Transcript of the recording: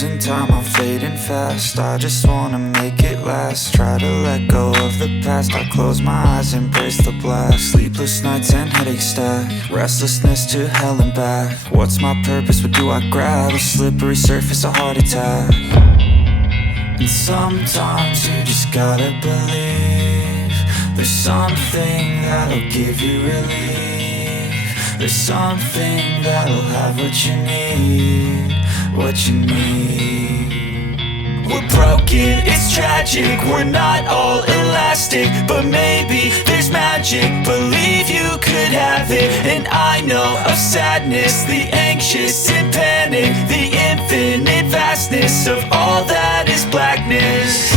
losing time, I'm fading fast. I just wanna make it last. Try to let go of the past. I close my eyes, embrace the blast. Sleepless nights and headache stack. Restlessness to hell and back. What's my purpose, what do I grab? A slippery surface, a heart attack. And sometimes you just gotta believe there's something that'll give you relief. There's something that'll have what you need, what you need. We're broken, it's tragic, we're not all elastic, but maybe there's magic, believe you could have it. And I know of sadness, the anxious and panic, the infinite vastness of all that is blackness.